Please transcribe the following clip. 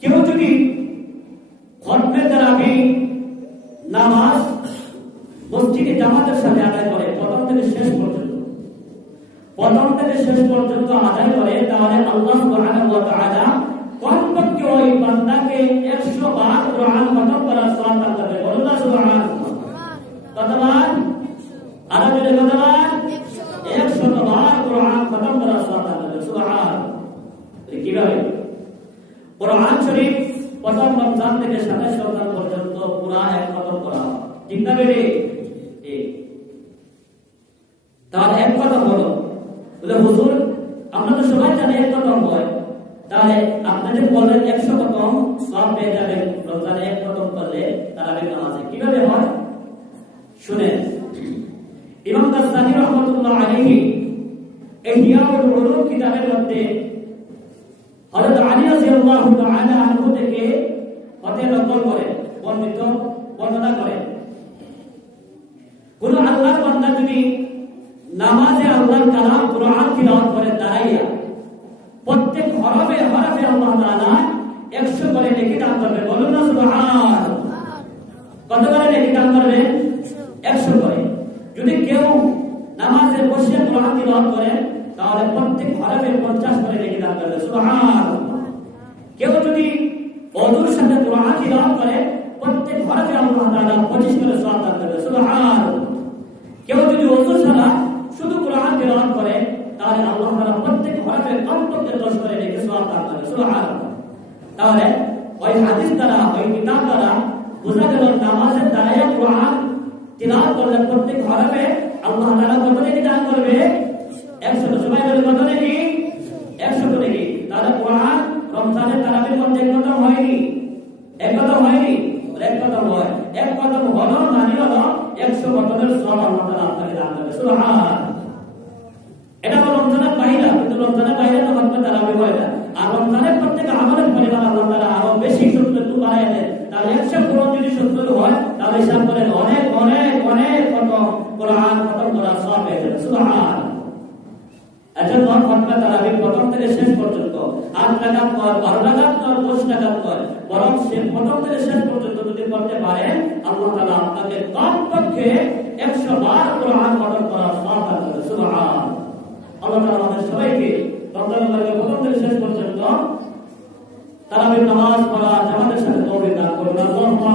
কেউ যদি খতমে তারাবি নামাজ মসজিদে জামাতের সাথে আদায় করে প্রথম থেকে শেষ পর্যন্ত আদায় করে, তাহলে আল্লাহ সুবহানাহু ওয়া তাআলা কমপক্ষে ওই বান্দাকে 100 বার কোরআন খতম করার সওয়াব দান করবে। বলুন না সুবহানাল্লাহ। কতবার? আরো জোরে কতবার? 100 বার কোরআন খতম করার সওয়াব দান করবে। সুবহানাল্লাহ। কিভাবে? কোরআন শরীফ প্রথম রমজান থেকে 27 রমজান পর্যন্ত পুরা এক খতম করা, ঠিক না বেটে? তার এক খতম হলো বলে হুজুর আমরা তো সবাই জানি এক খতম হয়, তাহলে আপনি যে বললেন 100 খতম সওয়াব পেয়ে যাবেন রমজানে এক খতম করলে তারাবির নামাজে, কিভাবে হয় শুনেন। ইমাম গাজ্জালী রাহমাতুল্লাহ আলাইহি ইহইয়াউল উলুম কিতাবের মধ্যে হযরত আলী রাদিয়াল্লাহু তাআলা আনহু থেকে কথা নকল করে বর্ণনা করে, কোন আল্লাহর বান্দা যদি নামাজে আল্লাহর কালাম কোরআন তিলাওয়াত করে দাঁড়াইয়া প্রত্যেক হরফে হরফে আল্লাহ তাআলা 100 করে নেকি দান করবে। বলুন না সুবহানাল্লাহ। কত করে নেকি দান করবে? 100 করে। যদি কেউ নামাজে বসে কোরআন তিলাওয়াত করে তাহলে প্রত্যেক হরফে 50 করে নেকি দান করবে। সুবহানাল্লাহ। কেউ যদি ওযুর সাথে কোরআন তিলাওয়াত করে প্রত্যেক হরফে আল্লাহ তাআলা 25 করে সওয়াব দান করবে। সুবহানাল্লাহ। কেউ যদি ওযু ছাড়া শুধু কোরআন তিলাওয়াত করে তাহলে আল্লাহ তাআলা প্রত্যেক হরফে কমপক্ষে 10 করে নেকি সওয়াব দান করবে। সুবহানাল্লাহ। তাহলে ওই হাদিস দ্বারা ওই কিতাব দ্বারা বোঝা গেল নামাজের দাঁড়ায় কোরআন তিলাওয়াত করলে প্রত্যেক হরফে আল্লাহ তাআলা কত নেকি দান করবে? 100। সবাই বলে কত নেকি? 100 নেকি। তাহলে কোরআন রমজানের তারাবির মধ্যে এক খতম হয়নি? এক খতম হয়নি? এক খতম হয়। এক খতম হলো মানে হলো 100 খতমের সওয়াব আল্লাহ তাআলা আপনাকে দান করবে। সুবহানাল্লাহ। এটা হলো রমজানের বাইরে, কিন্তু রমজানের বাইরে তো খতমে তারাবি হয় না। আর রমজানের প্রত্যেক আমলের পরিমাণ আল্লাহ তাআলা আরো বেশি 70 বাড়ায় দেন। তাহলে 100 কোরআন যদি 70 হয় তাহলে হিসাব করেন অনেক অনেক অনেক কত কোরআন খতম করার সওয়াব পেয়ে যাবেন। সুবহানাল্লাহ। এজন্য খতমে তারাবি প্রথম থেকে শেষ পর্যন্ত 8 রাকাত পর 12 রাকাত পর 10 রাকাত পর বরং প্রথম থেকে শেষ পর্যন্ত যদি পড়তে পারেন আল্লাহ তাআলা আপনাকে কমপক্ষে 100 বার কোরআন খতম করার সওয়াব দান করবেন। সুবহানাল্লাহ। আল্লাহ তাআলা আমাদের সবাইকে রমজান মাসের প্রথম থেকে শেষ পর্যন্ত তারাবির নামাজ পড়া জামাতের সাথে তৌফিক দান করুন। আল্লাহুম্মা